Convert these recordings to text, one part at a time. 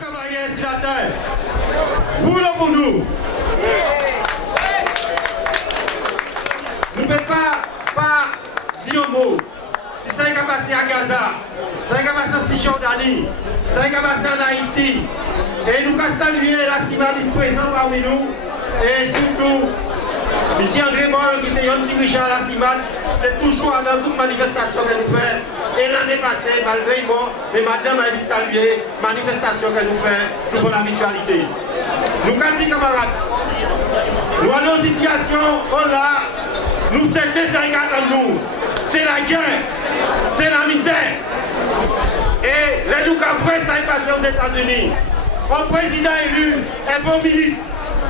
travailler sur la terre. Boulot pour nous. Nous ne pouvons pas dire un mot. Si ça est passé à Gaza, ça est passé en Cisjordanie, ça est passé en Haïti, et nous avons salué la CIMAD présent parmi nous, et surtout, M. André Moll, qui était un petit Richard à la CIMAD, était toujours dans toute manifestation que nous faisons. Et l'année passée, malgré moi, mais madame a envie de saluer la manifestation que nous faisons la mutualité. Nous avons dit, camarades, nous avons une situation, on l'a, nous sommes des dans nous. C'est la guerre, c'est la misère. Et les nous avons ça est passé aux États-Unis. Un président élu, un bon milice.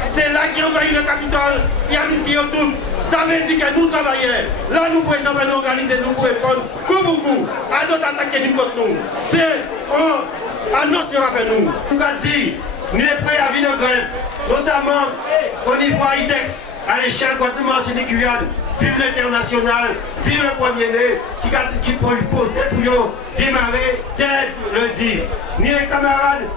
C'est là qui envahit le Capitole, il y a ici tout. Ça veut dire que nous travaillons. Là, nous présents, nous organiser, nous pour répondre, comme vous, à d'autres attaques qui viennent contre nous. C'est un annonce avec nous. Nous avons dit, nous sommes prêts à vivre de grève, notamment au niveau IDEX, à l'échelle Guadeloupe, Guyane. Vive l'international, vive le premier-né qui peut lui poser pour démarrer dès lundi. Ni les camarades,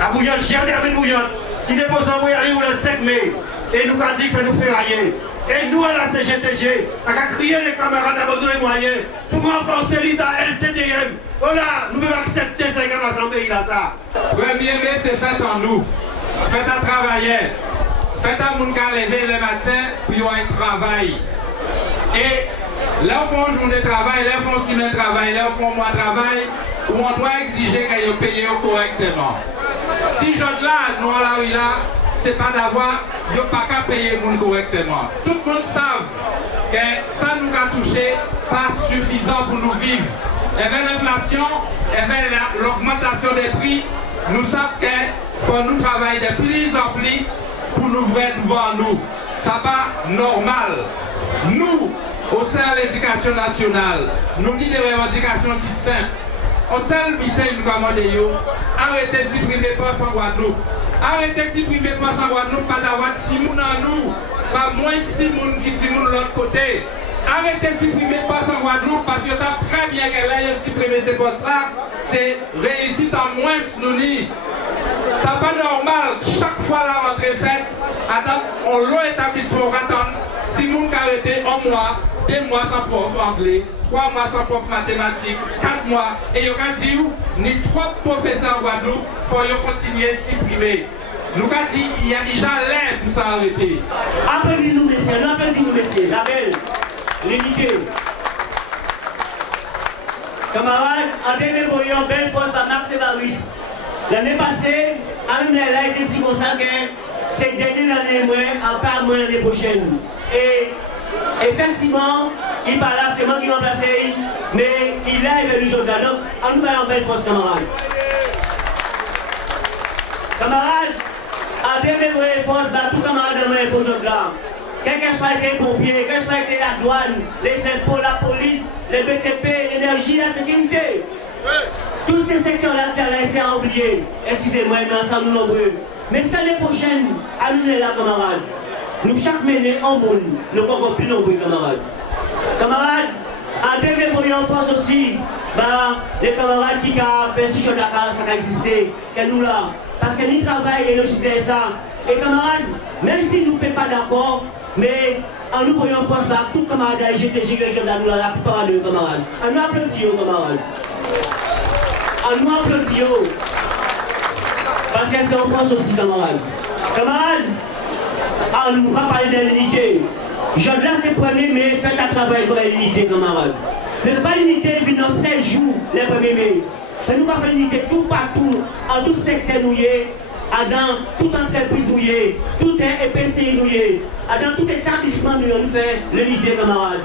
à Bouillante, Jardin Bouillante, qui dépose un moyen le 5 mai. Et nous avons dit qu'il faut nous faire railler. Et nous, à la CGTG, on a crié les camarades d'abandonner les moyens pour renforcer l'IDA LCDM. Oh là, nous devons accepter ces gars dans pays là ça. 1er mai, c'est fait en nous. Faites à travailler. Faites à moun ka lever le matin pour un travail. Et là, on fait une journée de travail, là, on fait une semaine de travail, là, on fait un mois de travail, où on doit exiger qu'ils payent correctement. Si je là, nous, là, oui, là, c'est pas d'avoir, ils n'ont pas qu'à payer moun correctement. Tout le monde sait que ça nous a touché, pas suffisant pour nous vivre. Et avec l'inflation, et avec l'augmentation des prix, nous savons qu'il faut nous travailler de plus en plus pour nous ouvrir devant nous. Ça va normal. Nous, au sein de l'éducation nationale, nous avons des revendications qui sont simples. Au sein de l'unité, nous demandons arrêtez de supprimer pas en Guadeloupe. Arrêtez de supprimer pas en Guadeloupe, pas d'avoir Timoun en nous, pas moins Timoun qui Timoun de l'autre côté. Arrêtez de supprimer pas en Guadeloupe parce que ça très bien qu'elle a supprimé ces postes-là, c'est réussite en moins nous ni. Ça n'est pas normal, chaque fois la rentrée faite, on l'a établissement attendre. Si nous arrêtons un mois, 2 mois sans prof anglais, 3 mois sans prof mathématiques, 4 mois, et il y a dit, ni 3 professeurs en Guadeloupe, il faut continuer à supprimer. Nous avons dit, il y a déjà l'air pour s'arrêter. Applaudissez-nous, messieurs, la belle, l'unité. Camarades, en dernier voyant, belle poste par Max et Baris. L'année passée, à même là, il était dit comme ça que c'est le dernier l'année, à part moi l'année prochaine. Et effectivement, il parle là, c'est moi qui remplace, mais il a évolué aujourd'hui. Donc, on nous met en belle poste, camarades. Camarades, en dernier poste, tout camarade dans le projet là. Quel que soit les pompiers, quel que soit la douane, les impôts, la police, les BTP, l'énergie, la sécurité. Tous ces secteurs-là, c'est à oublier. Excusez-moi, mais ensemble, nous nombreux. Mais c'est l'année prochaine, à nous là, camarades. Nous, chaque menée en monde, nous sommes plus nombreux, camarades. Camarades, en dernier voyant en France aussi, les camarades qui ont fait si chose Dakar, ça a existé, que nous là. Parce que nous travaillons et nous sommes ça. Et camarades, même si nous ne sommes pas d'accord, mais en nous voyant en France, tout camarade à GTG, la plupart de nos camarades. En nous applaudissons, camarades. En nous applaudissons. Parce que c'est en France aussi, camarades. Camarades, on nous va parler de l'unité. Je là, c'est le 1er mai, faites à travailler pour l'unité, camarades. Mais pas l'unité, mais dans 7 jours, le 1er mai. Mais nous va faire l'unité tout partout, en tout secteur nous dans toute entreprise nous tout EPCI nous dans tout établissement nous fait l'unité, camarades.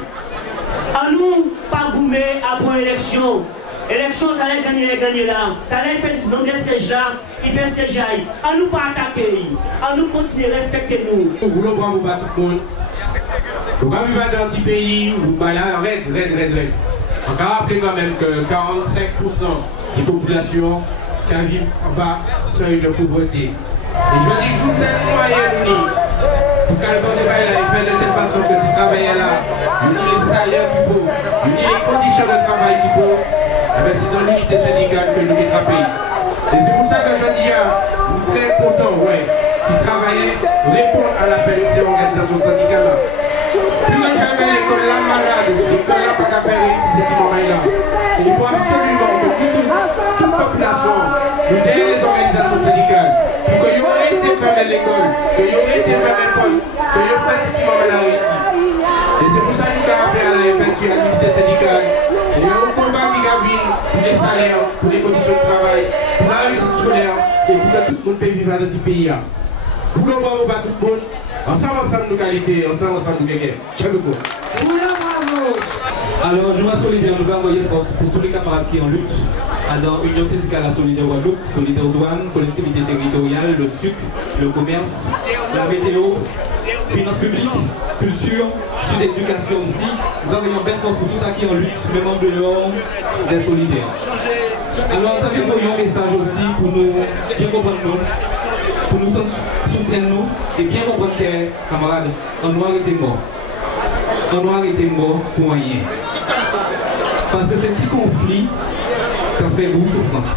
En nous, pas goumer après élection. Élection, t'allais gagner là. T'allais faire le nombre de sièges là, il fait siège là. En nous pas attaquer. En nous continuer à respecter nous. Vous voulez voir vous battre tout le monde. Vous ne vivez pas dans un petit pays où vous allez raide. On va rappeler quand même que 45% de la population qui vit en bas seuil de pauvreté. Et je dis, je vous sais moyen unis pour qu'elle fait de telle façon que ces travailleurs là, unis les salaires qu'il faut, unis les conditions de travail qu'il faut. Mais c'est dans que nous avons frappé. Et c'est pour ça que je dis, nous sommes très contents, ouais, qui travaillent, répondent à l'appel de ces organisations syndicales-là. Plus que jamais l'école là malade, l'école là pas qu'à faire réussir ce moment-là. Il faut absolument que toute population, nous derrière les organisations syndicales, pour que vous ayez été fermé l'école, que vous ayez été fermé poste, que vous ayez fait ce moment-là réussi. Et c'est pour ça que nous avons appelé à la FSU, à l'unité syndicale. Et il y a un combat qui a vu pour les salaires, pour les conditions de travail, pour la réussite scolaire et pour que tout le monde puisse vivre dans ce pays. Pour le bravo à tout le monde, ensemble nos qualités, ensemble nos guerres. Ciao beaucoup. Alors, nous sommes solidaires, nous avons envoyé force pour tous les camarades qui sont en lutte dans l'Union syndicale à Solidaire Guadeloupe, Solidaire Douane, collectivité territoriale, le SUC, le commerce, la météo, finances publiques, culture, sud éducation aussi. Nous avons une belle force pour tout ça qui est en lutte, le membre de l'ordre des solidaires. Alors, nous avons envoyé un message aussi pour nous bien comprendre nous, pour nous soutenir nous et bien comprendre que, camarades, en noir était mort. En noir était mort pour rien. Parce que c'est un petit conflit qui a fait beaucoup de souffrance.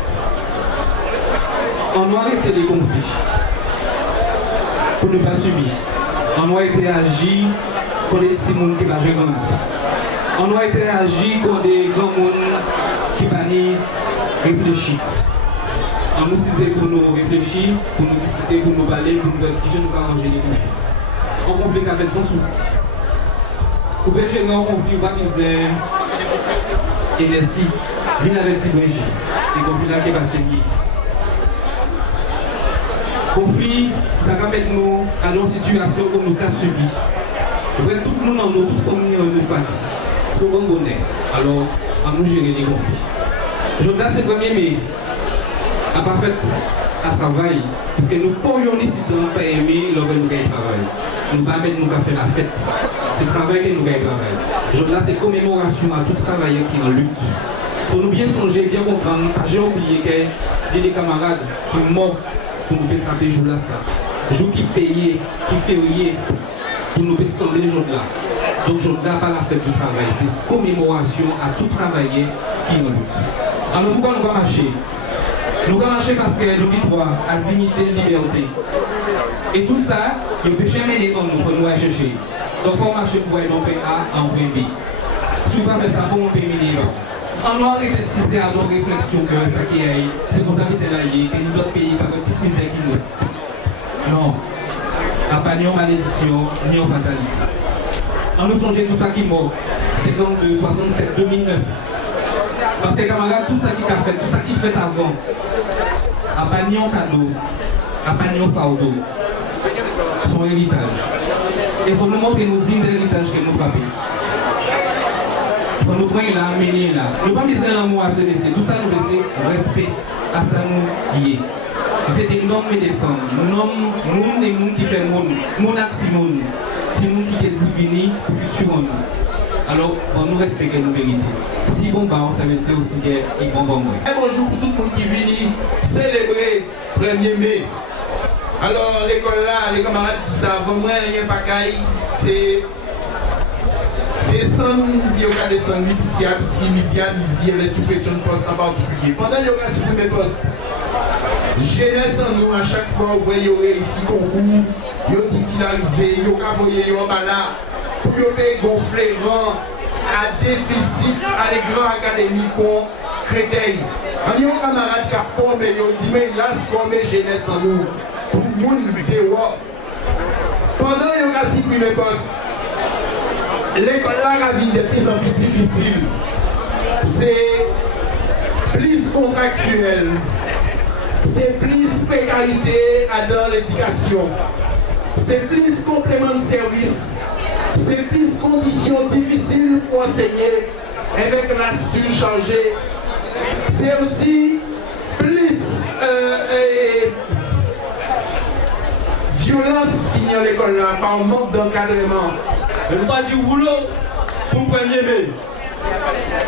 En noir était des conflits pour ne pas subir. En noir était agi contre les petits monde qui va gérer. En noir était agi contre des grands monde qui va ni réfléchir. En nous c'est pour nous réfléchir, pour nous discuter, pour nous parler, pour nous dire qui je nous arranger les conflits. Un conflit qui a fait sans souci. Pour que j'ai un conflit, pas misère, énergie, viens avec si brèche, et conflit là qui va saigner. Conflit, ça va mettre nous à nos situations où nous avons subi. Tout le monde, nous, toute famille, nous partis. Tout le monde connaît. Alors, à nous gérer les conflits. Je vous c'est le 1er mai, à pas fait à travail, parce que nous pourrions ici pas aimer lorsque nous gagnons travail. Nous ne pas mettre nous faire la fête. C'est le travail que nous gagnons travail. Aujourd'hui, c'est commémoration à tout travailleur qui est en lutte. Il faut nous bien songer, bien comprendre. J'ai oublié qu'il y a des camarades qui sont morts pour nous attraper jour là ça. Jour qui payait, qui férié, pour nous sembler jour là. Donc aujourd'hui, pas la fête du travail. C'est une commémoration à tout travailleur qui est en lutte. Alors pourquoi nous allons marcher? Nous allons marcher parce que nous avons droit à dignité et liberté. Et tout ça, le péché mène devant nous, pour nous aller chercher. Donc, il faut marcher pour aller dans le pays A en vrai B. Si vous ne faites pas ça pour mon pays minimum. On doit arrêter de à nos réflexions que ça qui est, c'est pour ça que c'est là, et nous d'autres pays qui ont plus de misère qui nous. Non. À pas ni en malédiction, ni en fatalité. On nous songe tout ça qui est mort. 52, 67, 2009. Parce que camarades, tout ça qui a fait, tout ça qui fait avant, à pas ni en cadeau, à pas ni en fardeau. Son héritage. Et il faut nous montrer nos dignes de l'héritage que nous frappons. Il faut nous prendre là, mener là. Nous ne pas laisser l'amour à se laisser. Tout ça nous laisser respect à ça nous lier. Nous sommes des hommes et des femmes. Nous sommes des gens qui font monde. Nous sommes des gens qui sont divinés pour le futur. Alors, on nous respecte nos vérités. Si bon, ça veut dire aussi qu'il y a un bon. Bonjour pour tout le monde qui vient célébrer 1er mai. Alors l'école là, les camarades disent ça, vraiment rien pas caille, c'est descendre, il y a descendre petit à petit, il y a les suppressions de postes en particulier. Pendant qu'il y aura supprimé postes, jeunesse en nous, à chaque fois, vous voyez, il y aurait ici concours, il y a titularisé, il y a envoyé en bas là, pour y avoir gonfler à déficit à les grands académiques créteil. Il y a un camarade qui a formé, il dit, mais il a formé jeunesse en nous. Pour le monde dehors. Pendant qu'il y a supprimé postes, l'école là a vu de plus en plus difficile. C'est plus contractuel. C'est plus précarité dans l'éducation. C'est plus complément de service. C'est plus conditions difficiles pour enseigner avec la surchargée. C'est aussi plus violence finir l'école là par manque d'encadrement. Je ne pas dire boulot pour le 1er mai.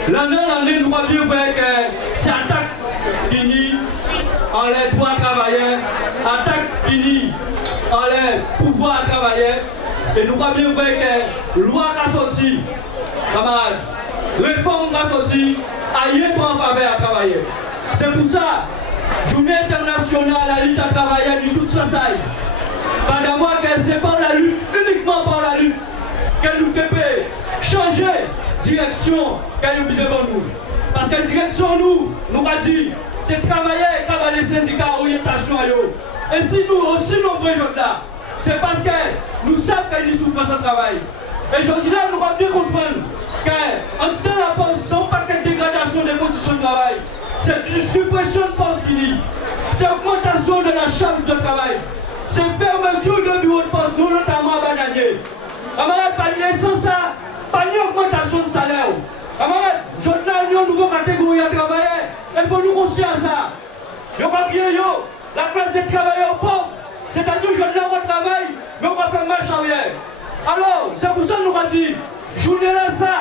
L'année, nous pas dire que c'est attaque qui nie en les droits travailleurs, attaque qui nie en les pouvoirs travailleurs. Et nous pas bien voir que loi qui a sorti, camarades, réforme qui a sorti, ailleurs pour en faveur à travailler. C'est pour ça, journée internationale à la lutte à travailler du tout ça. Pas d'avoir que c'est par la lutte, uniquement par la lutte, que nous devons changer direction qu'elle nous besoin nous. Parce que direction nous a dit, c'est travailler comme les syndicats orientation à eux. Et si nous aussi nombreux là, c'est parce que nous savons qu'il y a une souffrance au travail. Et aujourd'hui là, nous allons bien comprendre qu'en disant la poste, c'est pas que dégradation des conditions de travail, c'est une suppression de poste qui dit, c'est augmentation de la charge de travail, c'est fermeture de bureaux de poste, nous notamment à Bananier. Camarades, pas sans ça, pas une augmentation de salaire. Camarades, je donne une nouvelle catégorie à travailler, il faut nous conscients à ça. Yo pas bien yo, la classe des travailleurs pauvres, c'est-à-dire je donne au travail, mais on va faire marche arrière. Alors, c'est pour ça que nous avons dit, journée là ça,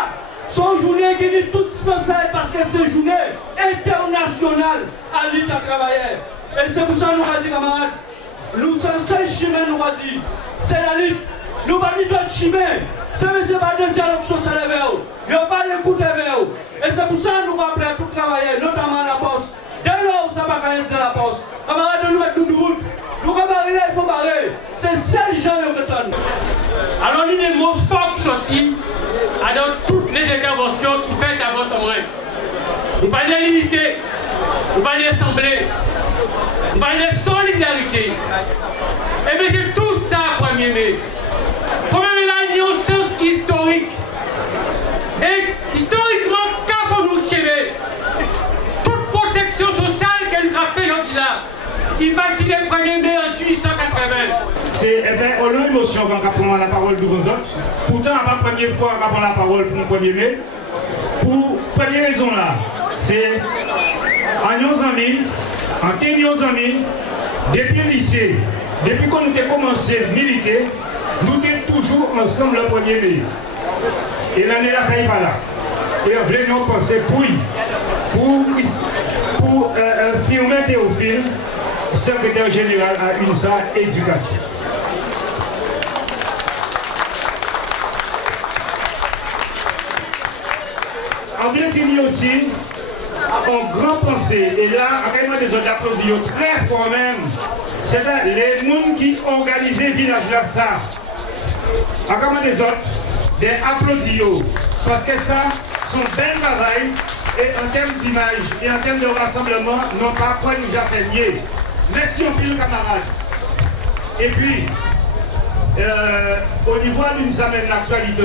son journée qui dit toute ça parce que c'est journée internationale à lutte à travailler. Et c'est pour ça que nous avons dit, camarades, nous sommes seul chemin, nous avons dit, c'est la lutte. Nous avons dit d'autres chemins. C'est M. Biden qui a dialogue social avec eux. Il n'y a pas d'écoute avec eux. Et c'est pour ça que nous avons appelé tout travailler, notamment à la poste. Dès lors, ça va faire à la poste. Camarades, nous mettons nous route. Nous avons barré, il faut barrer. C'est ces gens qui retournent. Alors, l'une des mots forts qui sortit dans toutes les interventions qui font avant ton règne. Nous parlons de l'unité, nous parlons d'assemblée, nous parlons de solidarité. Et bien c'est tout ça, 1er mai. 1er mai, là, il y a un sens qui est historique. Et historiquement, quand nous chérir, toute protection sociale qu'elle nous a fait aujourd'hui là, il bâtit le 1er mai en 1880. C'est au long d'émotion quand on prend la parole de vos autres. Pourtant, pas la première fois qu'on prend la parole pour le 1er mai. Pour première raison là, c'est en nos amis, en nos amis, depuis le lycée, depuis qu'on a commencé à militer, nous étions toujours ensemble le 1er mai. Et l'année là, ça n'est pas là. Et on voulait nous penser pour firmer Théophile, secrétaire général à UNSA Éducation. On vient finir aussi en grand pensée, et là, vraiment des autres applaudissements très fort même, c'est les gens qui organisent le village là, ça. Encore des autres, des applaudissements, parce que ça, sont belles travail, et en termes d'image, et en termes de rassemblement, non pas quoi nous a fait mieux. Merci au plus camarades. Et puis, au niveau d'une semaine l'actualité,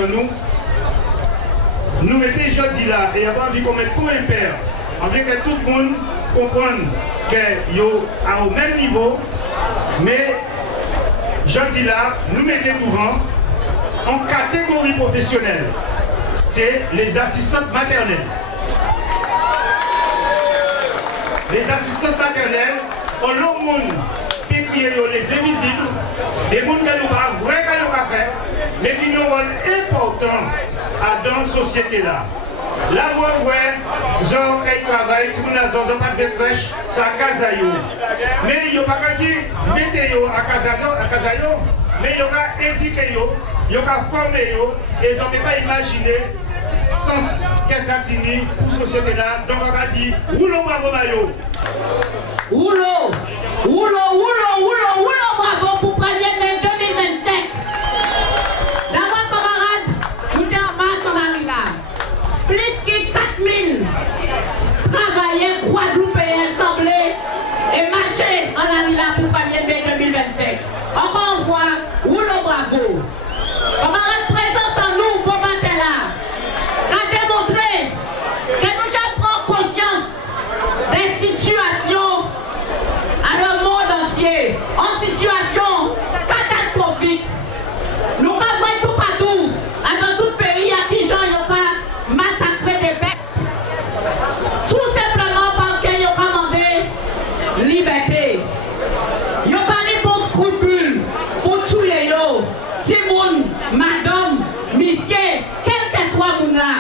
nous mettons jeudi là, et avant envie qu'on mette tout impair, on veut que tout le monde comprenne qu'ils sont au même niveau, mais jeudi là, nous mettons devant en catégorie professionnelle, c'est les assistantes maternelles. Les assistantes maternelles, on l'autre monde, les invisibles, des gens qui n'ont pas vrai qu'ils n'ont pas fait, mais qui ont un rôle important dans la société là. Là, vous voyez, gens qui travaillent, si vous n'avez pas de crèche, c'est à Kazayo. Mais il n'y a pas qu'à dire, mettez-vous à Kazayo, mais il y a éduqué, il y a formé, et ils n'ont pas imaginé sans qu'est-ce que ça finit pour la société là. Donc on va dire, roulons bravo maillot. Rouleau, bravo pour 1er mai 2025. D'abord, camarades, nous sommes en masse en là. Plus que 4000 travailleurs guadeloupéens assemblés et marchés en là pour 1er mai 2025. Encore une fois, rouleau, bravo. Camarades, présence en nous pour matin là. A démontré que nous prenons conscience des situations à le monde entier, en situation catastrophique. Nous voyons tout partout, dans tout pays, à qui gens ont massacré des bêtes. Tout simplement parce qu'ils ont commandé liberté. Ils ont parlé pour scrupules, pour tuer yo, Timoun, madame, monsieur, quel que soit mon là.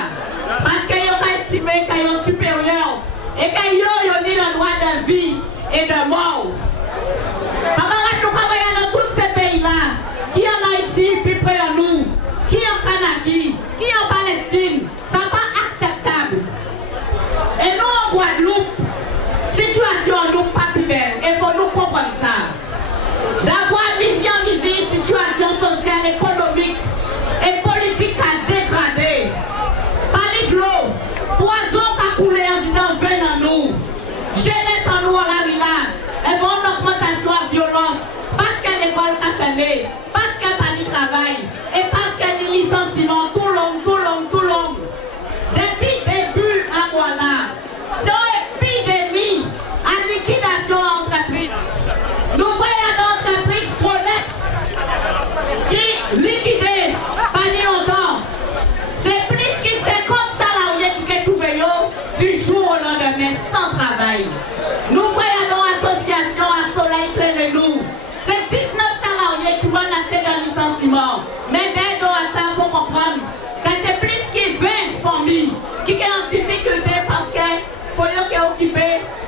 Parce qu'ils ont estimé qu'ils sont supérieurs et qu'ils ont le droit de vie et de mort. Camarades, nous travaillons dans tous ces pays-là, qui en Haïti, puis près de nous, qui en Canada, qui en Palestine, ça n'est pas acceptable. Et nous en Guadeloupe, si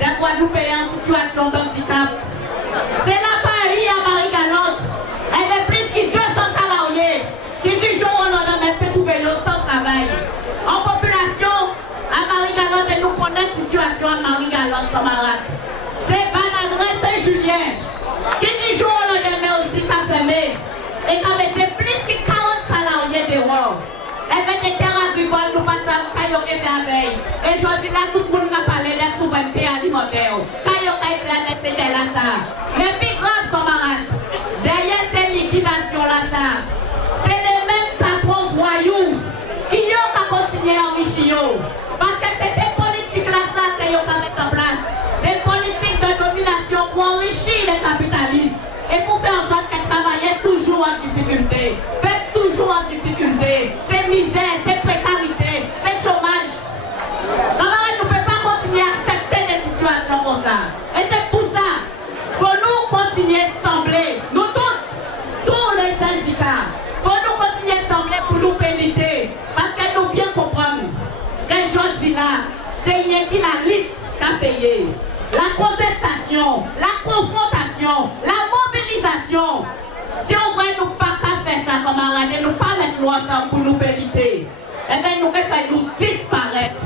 des Guadeloupéens en situation de handicap. C'est la Paris à Marie-Galante. Elle avait plus que 200 salariés qui du jour au lendemain peuvent trouver sans travail. En population, à Marie-Galante, et nous connaissons la situation à Marie-Galante, camarades. C'est Banadresse Saint-Julien qui du jour au lendemain aussi qu'a fermé et qui a été plus que 40 salariés dehors. Elle avait des terres agricoles, nous passons à Kayo et Veille. Et je dis là, tout le monde a parlé de souveraineté alimentaire. Kayo et Veille, c'était là ça. Mais plus grave, camarades, derrière ces liquidations-là, ça, c'est les mêmes patrons voyous qui ont qu'à continuer à enrichir. Parce que c'est ces politiques-là, ça, qu'ils ont qu'à mettre en place. Des politiques de domination pour enrichir les capitalistes. Et pour faire en sorte qu'elles travaillent toujours en difficulté. Toujours en difficulté. C'est misère, c'est précarité, c'est chômage. Camarades, nous ne pouvons pas continuer à accepter des situations comme ça. Et c'est pour ça qu'il faut nous continuer à sembler. Nous tous les syndicats, il faut nous continuer à sembler pour nous péniter. Parce que nous bien comprendre que je dis là, c'est rien qui la lutte qu'à payer. La contestation, la confrontation, la mobilisation. Si on veut nous pas faire ça, camarades, nous pas mettre nous ensemble pour nous péniter, eh bien nous devons nous disparaître.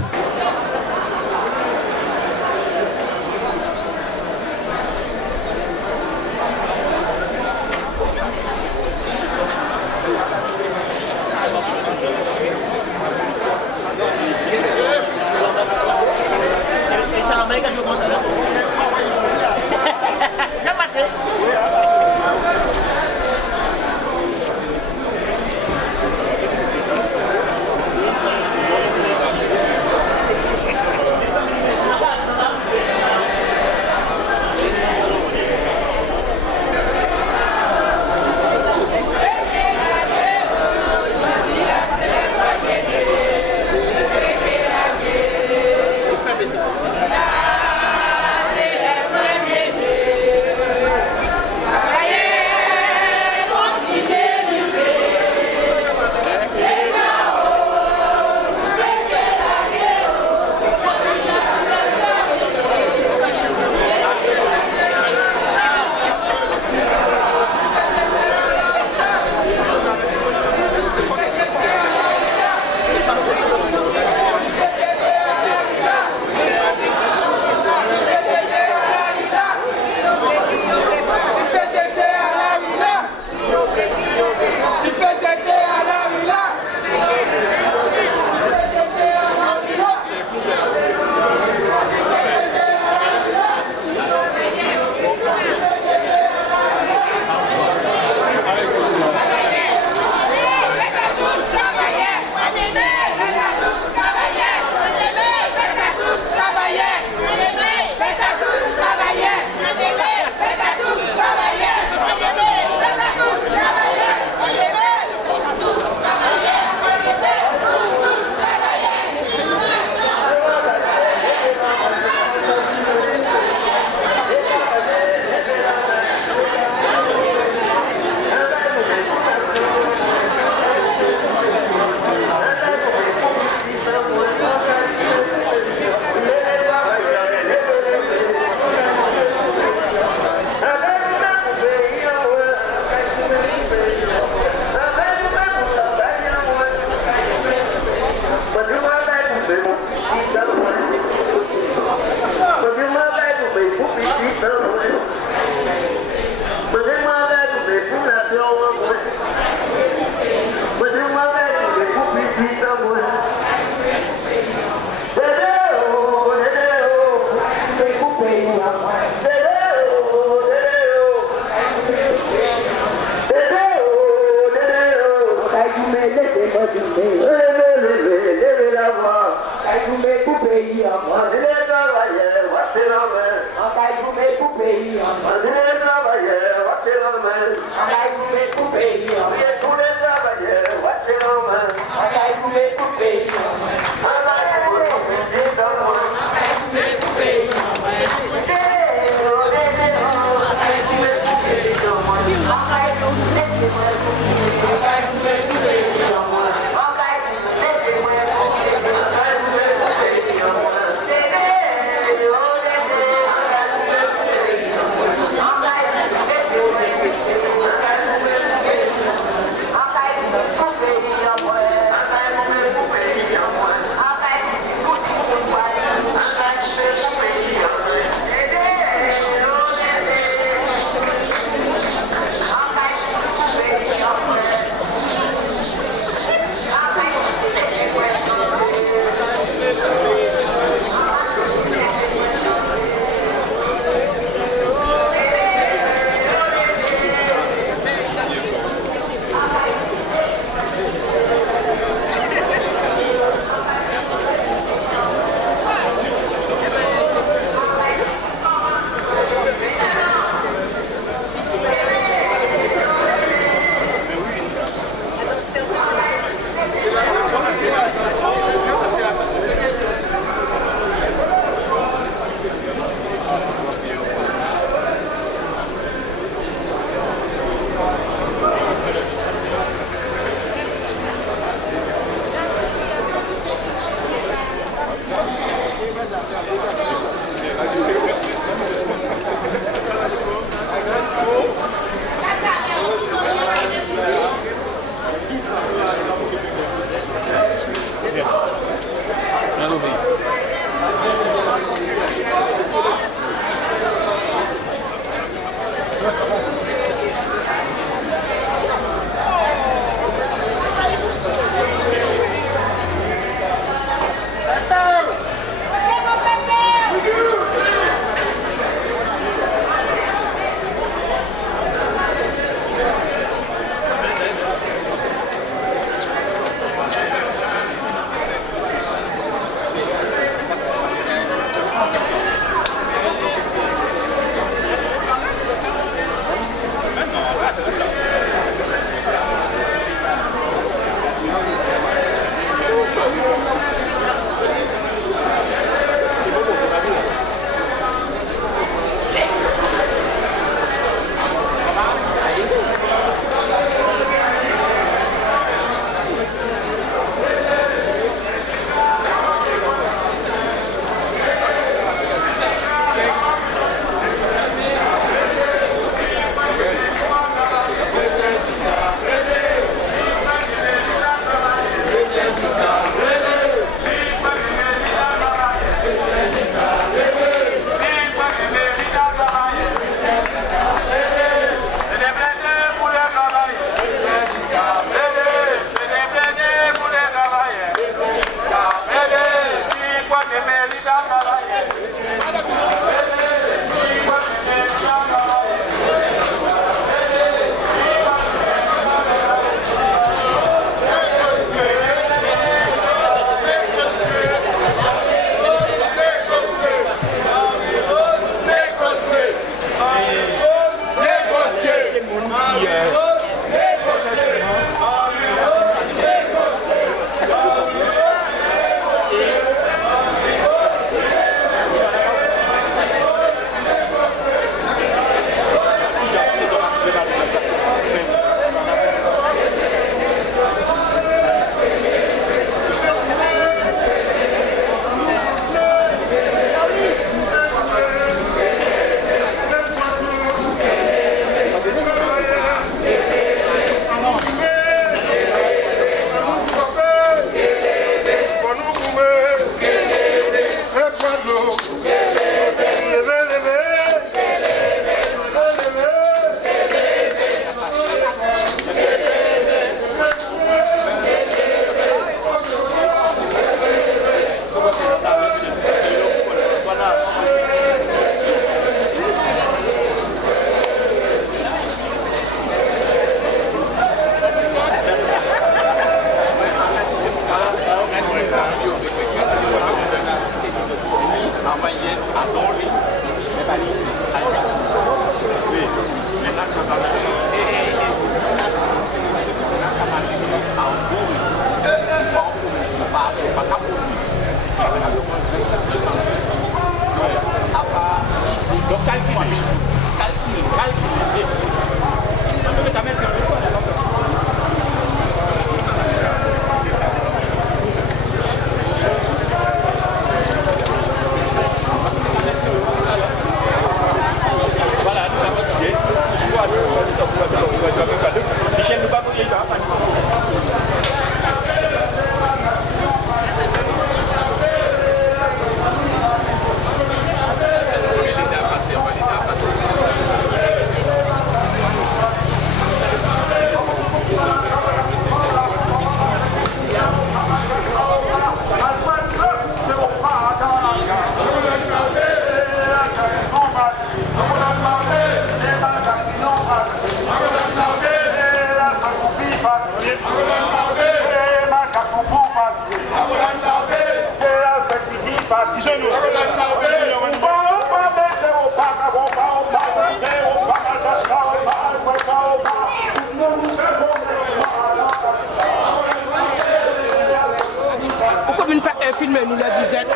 Pourquoi vous faites filmer nous la disette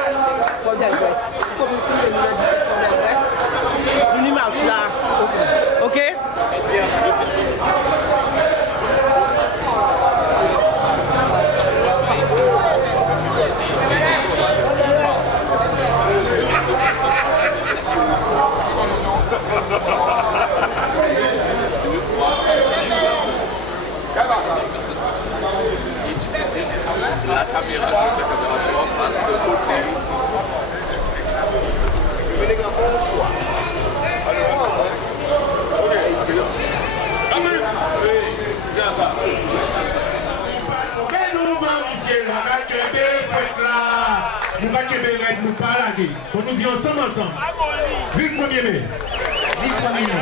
pour l'adresse? Pourquoi vous filmez nous la disette pour l'adresse? Une image là. Ok? La caméra passe de côté. Les gars font le choix. Nous va Québec, nous pas laguer. Pour nous vivre ensemble. Vive premier mai. Vive premier mai.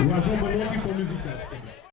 Oiseau, mon nom, il faut musique.